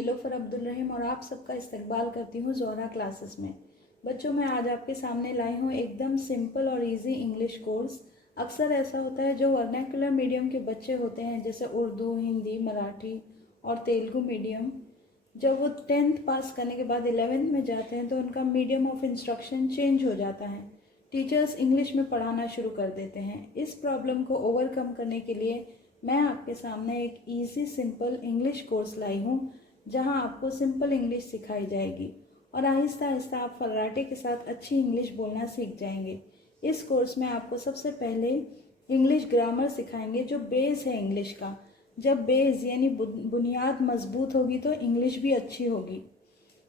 नीलोफर अब्दुल रहीम और आप सबका इस्तकबाल करती हूँ ज़ोहरा क्लासेस में। बच्चों, मैं आज आपके सामने लाई हूँ एकदम सिंपल और इजी इंग्लिश कोर्स। अक्सर ऐसा होता है जो वर्नाक्युलर मीडियम के बच्चे होते हैं, जैसे उर्दू, हिंदी, मराठी और तेलुगु मीडियम, जब वो 10th पास करने के बाद 11th में जाते हैं तो उनका मीडियम ऑफ इंस्ट्रक्शन चेंज हो जाता है। टीचर्स इंग्लिश में पढ़ाना शुरू कर देते हैं। इस प्रॉब्लम को ओवरकम करने के लिए मैं आपके सामने एक इजी सिंपल इंग्लिश कोर्स लाई हूँ, जहाँ आपको सिंपल इंग्लिश सिखाई जाएगी और आहिस्ता आहिस्ता आप फर्राटे के साथ अच्छी इंग्लिश बोलना सीख जाएंगे। इस कोर्स में आपको सबसे पहले इंग्लिश ग्रामर सिखाएंगे, जो बेस है इंग्लिश का। जब बेस यानी बुनियाद मजबूत होगी तो इंग्लिश भी अच्छी होगी।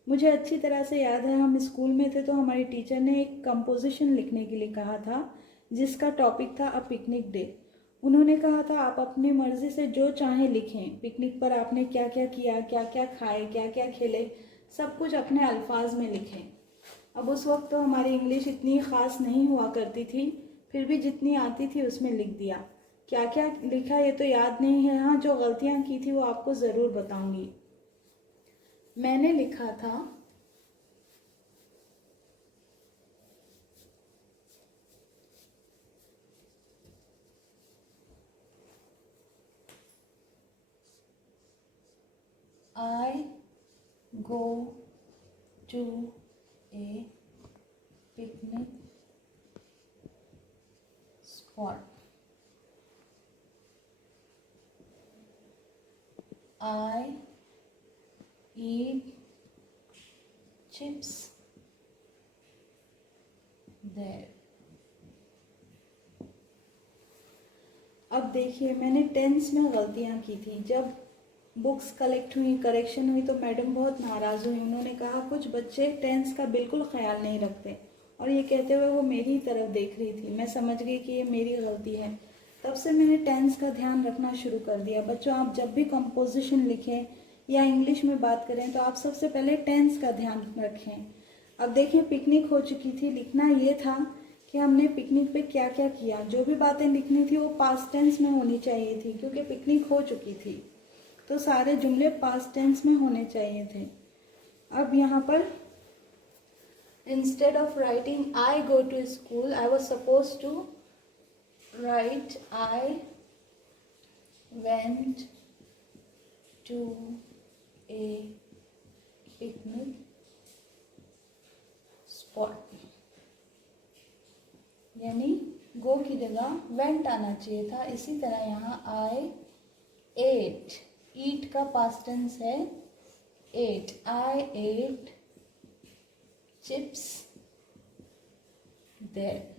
मुझे अच्छी तरह से याद है, हम स्कूल में थे तो हमारी टीचर ने एक कंपोजिशन लिखने के लिए कहा था, जिसका टॉपिक था अ पिकनिक डे। उन्होंने कहा था आप अपनी मर्जी से जो चाहें लिखें, पिकनिक पर आपने क्या क्या किया, क्या क्या खाए, क्या क्या खेले, सब कुछ अपने अल्फाज में लिखें। अब उस वक्त तो हमारी इंग्लिश इतनी ख़ास नहीं हुआ करती थी, फिर भी जितनी आती थी उसमें लिख दिया। क्या क्या लिखा ये तो याद नहीं है, हाँ जो गलतियाँ की थी वो आपको ज़रूर बताऊंगी। मैंने लिखा था I go to a picnic spot. I eat chips there. अब देखिए, मैंने टेंस में गलतियाँ की थी। जब बुक्स कलेक्ट हुई, करेक्शन हुई, तो मैडम बहुत नाराज़ हुई। उन्होंने कहा कुछ बच्चे टेंस का बिल्कुल ख्याल नहीं रखते, और ये कहते हुए वो मेरी तरफ देख रही थी। मैं समझ गई कि ये मेरी गलती है। तब से मैंने टेंस का ध्यान रखना शुरू कर दिया। बच्चों, आप जब भी कंपोजिशन लिखें या इंग्लिश में बात करें तो आप सबसे पहले टेंस का ध्यान रखें। अब देखिए, पिकनिक हो चुकी थी। लिखना ये था कि हमने पिकनिक पे क्या क्या किया। जो भी बातें लिखनी थी वो पास्ट टेंस में होनी चाहिए थी, क्योंकि पिकनिक हो चुकी थी, तो सारे जुमले पास्ट टेंस में होने चाहिए थे। अब यहाँ पर instead of writing I go to school, I was suppose to write I went to a picnic spot, यानी गो की जगह वेंट आना चाहिए था। इसी तरह यहाँ आई एट, ईट का पास्ट टेंस है ate, I ate chips there,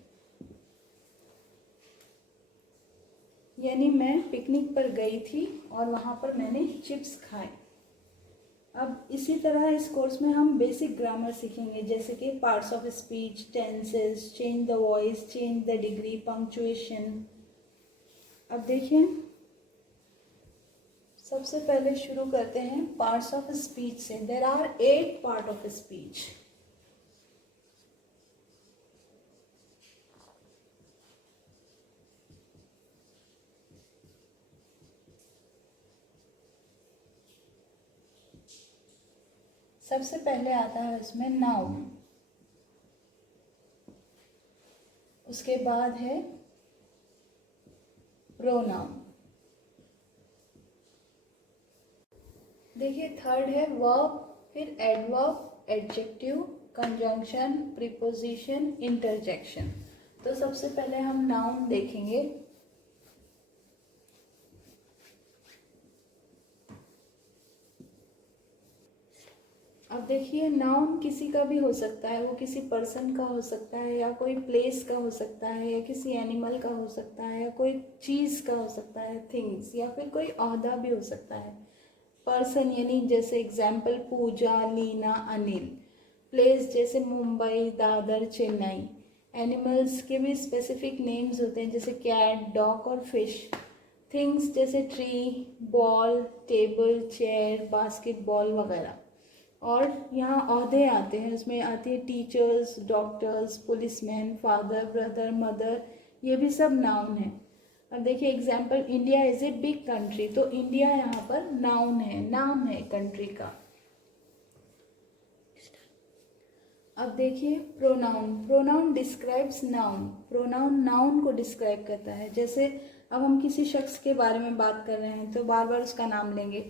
यानी मैं पिकनिक पर गई थी और वहाँ पर मैंने चिप्स खाए। अब इसी तरह इस कोर्स में हम बेसिक ग्रामर सीखेंगे, जैसे कि parts of speech, tenses, change the voice, change the degree, punctuation. अब देखिए, सबसे पहले शुरू करते हैं पार्ट्स ऑफ स्पीच से। There are 8 part of speech. सबसे पहले आता है उसमें नाउन, उसके बाद है प्रोनाउन। देखिए, थर्ड है वर्ब, फिर adverb, adjective, conjunction, preposition, interjection. तो सबसे पहले हम नाउन देखेंगे। अब देखिए, नाउन किसी का भी हो सकता है, वो किसी पर्सन का हो सकता है, या कोई प्लेस का हो सकता है, या किसी एनिमल का हो सकता है, या कोई चीज़ का हो सकता है, थिंग्स, या फिर कोई ओहदा भी हो सकता है। पर्सन यानी जैसे एग्जाम्पल पूजा, लीना, अनिल। प्लेस जैसे मुंबई, दादर, चेन्नई। एनिमल्स के भी स्पेसिफिक नेम्स होते हैं, जैसे कैट, डॉग और फिश। थिंग्स जैसे tree, ball, table, chair, basketball वगैरह। और यहाँ ओहदे आते हैं, उसमें आती है teachers, doctors, policeman, father, brother, mother, ये भी सब नाउन है। अब देखिए example, India is a big country, तो इंडिया यहाँ पर नाउन है, नाम है कंट्री का। अब देखिए pronoun. Pronoun describes noun. Pronoun noun को डिस्क्राइब करता है। जैसे अब हम किसी शख्स के बारे में बात कर रहे हैं तो बार बार उसका नाम लेंगे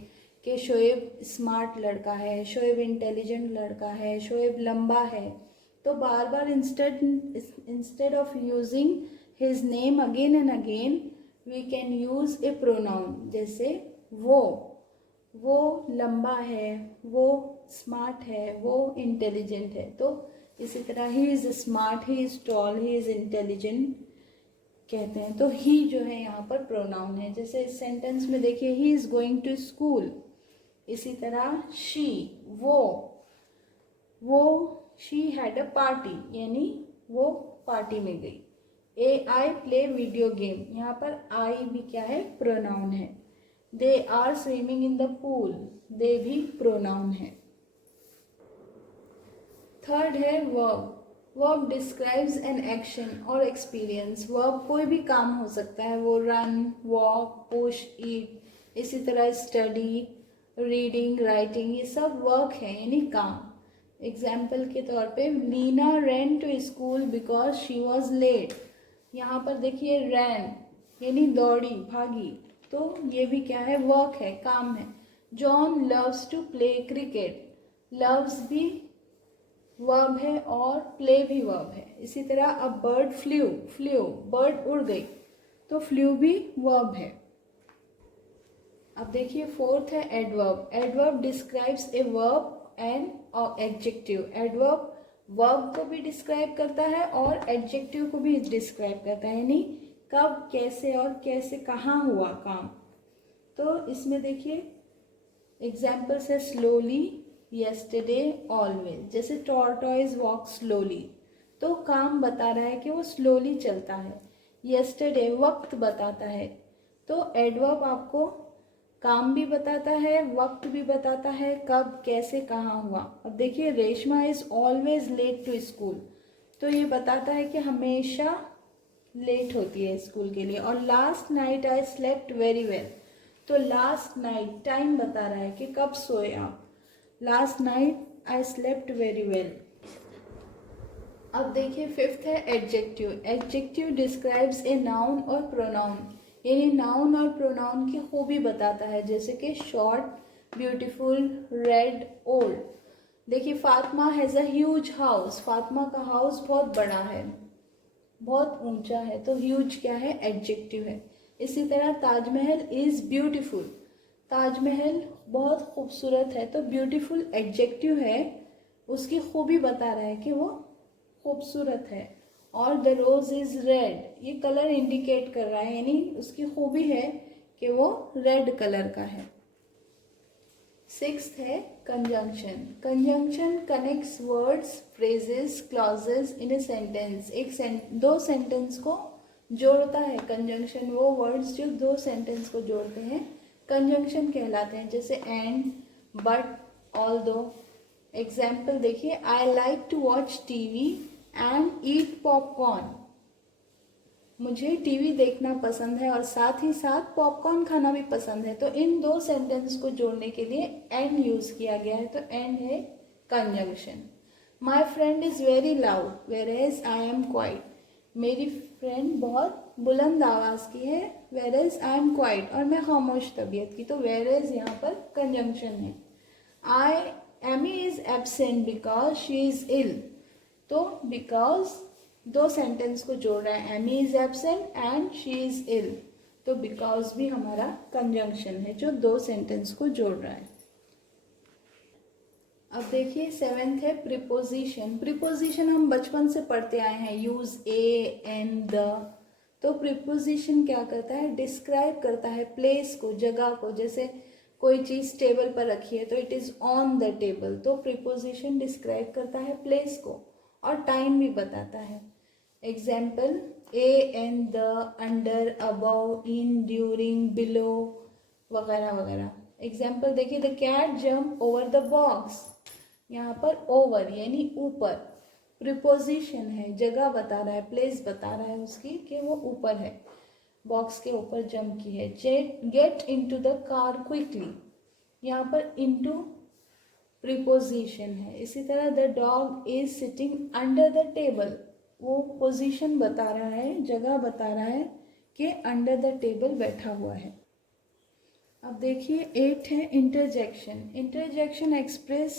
कि शोएब स्मार्ट लड़का है, शोएब इंटेलिजेंट लड़का है, शोएब लंबा है। तो बार बार instead of using his name again and again we can use a pronoun. जैसे वो लंबा है, वो स्मार्ट है, वो इंटेलिजेंट है। तो इसी तरह he is smart, he is tall, he is intelligent कहते हैं। तो ही जो है यहाँ पर प्रोनाउन है। जैसे इस सेंटेंस में देखिए he is going to school. इसी तरह शी, वो शी हैड अ पार्टी, यानी वो पार्टी में गई। आई प्ले वीडियो गेम, यहाँ पर आई भी क्या है, प्रोनाउन है। They are swimming in the pool, they भी प्रोनाउन है। थर्ड है verb. Verb describes an action और एक्सपीरियंस। वर्ब कोई भी काम हो सकता है, वो रन, वॉक, पुश, ईट। इसी तरह स्टडी, रीडिंग, राइटिंग, ये सब वर्क है यानी काम। एग्जाम्पल के तौर पे Leena ran to school because she was late. यहाँ पर देखिए रैन यानी दौड़ी, भागी। तो ये भी क्या है, वर्क है, काम है। John loves to play cricket. Loves भी वर्ब है और प्ले भी वर्ब है। इसी तरह अ बर्ड फ्लू, बर्ड उड़ गई, तो फ्लू भी वर्ब है। अब देखिए फोर्थ है adverb. Adverb describes a verb and adjective. Adverb verb को भी डिस्क्राइब करता है और एडजेक्टिव को भी डिस्क्राइब करता है, यानी कब, कैसे और कैसे, कहाँ हुआ काम। तो इसमें देखिए एग्जाम्पल्स है स्लोली, yesterday, always। जैसे tortoise walk slowly, तो काम बता रहा है कि वो स्लोली चलता है। yesterday वक्त बताता है। तो एडवर्ब आपको काम भी बताता है, वक्त भी बताता है, कब, कैसे, कहाँ हुआ। अब देखिए Reshma is always late to school, तो ये बताता है कि हमेशा लेट होती है स्कूल के लिए। और last night I slept very well, तो लास्ट नाइट टाइम बता रहा है कि कब सोए आप। Last night I slept very well. अब देखिए फिफ्थ है adjective. Adjective describes a noun और प्रोनाउन, यानी नाउन और प्रोनाउन की खूबी बताता है। जैसे कि शॉर्ट, ब्यूटीफुल, रेड, ओल्ड। देखिए Fatima has a huge house. Fatima का हाउस बहुत बड़ा है, बहुत ऊंचा है, तो ह्यूज क्या है, एडजेक्टिव है। इसी तरह ताजमहल इज ब्यूटीफुल। ताजमहल बहुत खूबसूरत है, तो ब्यूटीफुल एडजेक्टिव है, उसकी खूबी बता रहा है कि वो खूबसूरत है। और द रोज इज रेड, ये कलर इंडिकेट कर रहा है, यानी उसकी खूबी है कि वो रेड कलर का है। सिक्स्थ है conjunction. Conjunction connects words, phrases, clauses in a sentence. दो सेंटेंस को जोड़ता है कंजंक्शन। वो वर्ड्स जो दो सेंटेंस को जोड़ते हैं कंजंक्शन कहलाते हैं। जैसे एंड, बट, ऑल्दो। एग्जाम्पल देखिए I like to watch TV and eat popcorn. मुझे टीवी देखना पसंद है और साथ ही साथ पॉपकॉर्न खाना भी पसंद है। तो इन दो सेंटेंस को जोड़ने के लिए एंड यूज किया गया है, तो एंड है conjunction. My friend is very loud whereas I am quiet. मेरी फ्रेंड बहुत बुलंद आवाज की है, whereas I am quiet, और मैं खामोश तबीयत की, तो वेर एज यहाँ पर कंजंक्शन है। Amy is absent because she is ill, तो बिकॉज दो सेंटेंस को जोड़ रहा है, Amy is absent and she is ill, तो बिकॉज भी हमारा कंजंक्शन है जो दो सेंटेंस को जोड़ रहा है। अब देखिए सेवेंथ है प्रीपोजिशन। प्रीपोजिशन हम बचपन से पढ़ते आए हैं, यूज ए, एन, द। तो प्रीपोजिशन क्या करता है, डिस्क्राइब करता है प्लेस को, जगह को। जैसे कोई चीज टेबल पर रखी है तो it is on the table, तो प्रीपोजिशन डिस्क्राइब करता है प्लेस को और टाइम भी बताता है। Example a, an, the, under, above, in, during, below वगैरह वगैरह। एग्जाम्पल देखिए the cat jump over the box. यहाँ पर ओवर यानी ऊपर, प्रीपोजिशन है, जगह बता रहा है, प्लेस बता रहा है उसकी कि वो ऊपर है, बॉक्स के ऊपर जंप की है। Get into the car quickly, यहाँ पर इनटू प्रीपोजिशन है। इसी तरह the dog is sitting under the table, वो पोजीशन बता रहा है, जगह बता रहा है कि अंडर द टेबल बैठा हुआ है। अब देखिए 8 है interjection. Interjection express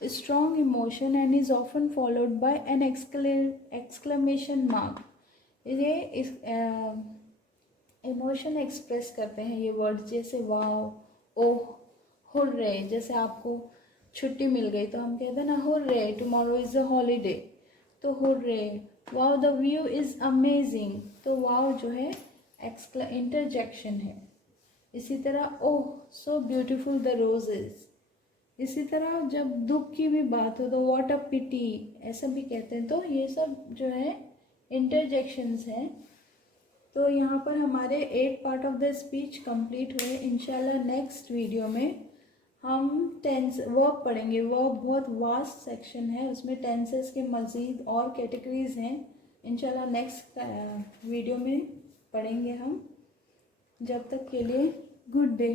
strong emotion and is often followed by an exclamation mark. ये इस इमोशन एक्सप्रेस करते हैं ये वर्ड, जैसे वाओ, ओह, हुर्रे। जैसे आपको छुट्टी मिल गई तो हम कहते हैं ना hurray, tomorrow is a holiday, तो hurray. Wow the view is amazing, तो वाओ जो है इंटरजेक्शन है। इसी तरह oh so beautiful the roses. इसी तरह जब दुख की भी बात हो तो व्हाट अ पिटी, ऐसा भी कहते हैं। तो ये सब जो है इंटरजेक्शंस हैं। तो यहाँ पर हमारे 8 part of the speech complete हुए। इंशाल्लाह नेक्स्ट वीडियो में हम टेंस वर्ब पढ़ेंगे। वर्ब बहुत वास्ट सेक्शन है, उसमें टेंसेस के मज़ीद और कैटेगरीज हैं। इंशाल्लाह नेक्स्ट वीडियो में पढ़ेंगे हम। जब तक के लिए गुड डे।